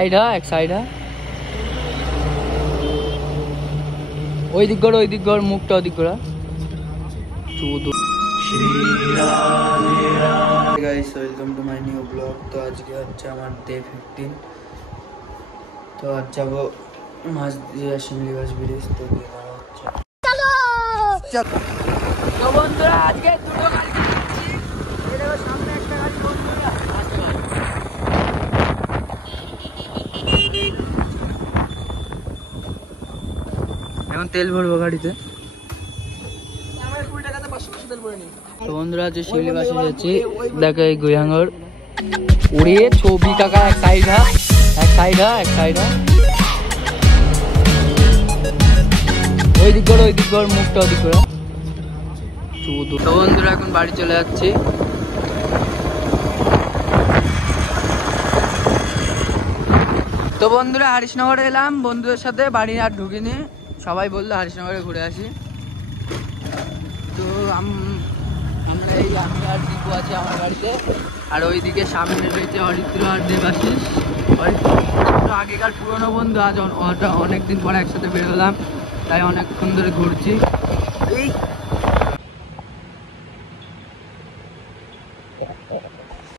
Side है एक side है ওই দিক গড় মুখটা ওই দিক গড়া চুদু guys welcome to my new blog. तो आज के अच्छा আমার डे 15 তো আজ যাব মাছ দিয়ে শিমলি মাছ ব্রিজ তো দিয়ে করা হচ্ছে। চলো চলো তো বন্ধুরা আজকে দুটো গাড়ি কিনেছি। এই দেখো সামনে একটা গাড়ি বন্ধুরা এখন তেল ভরবো গাড়িতে। তো বন্ধুরা যে শিমলি বাসে যাচ্ছি দেখো এই গুইহাঙ্গর উড়িয়ে ছবি কাকা এক সাইড है ওই দিক গড় মুখটা ওই দিক গড় চুদু। তো বন্ধুরা এখন বাড়ি চলে যাচ্ছি। তো বন্ধুরা হরিশনগরে এলাম বন্ধুদের সাথে, বাড়ি আর ঢুকিনি, সবাই বললো হরিশনগরে ঘুরে আসি। তো আমরা এই আমি আর দীপু আছি আমার গাড়িতে, আর ওইদিকে সামনে রয়েছে অরিত্র আর দেবাশিস। অরিত্র আগেকার পুরনো বন্ধু, আজ অনেকদিন পরে একসাথে বেরোলাম, তাই অনেকক্ষণ ধরে ঘুরছি। এই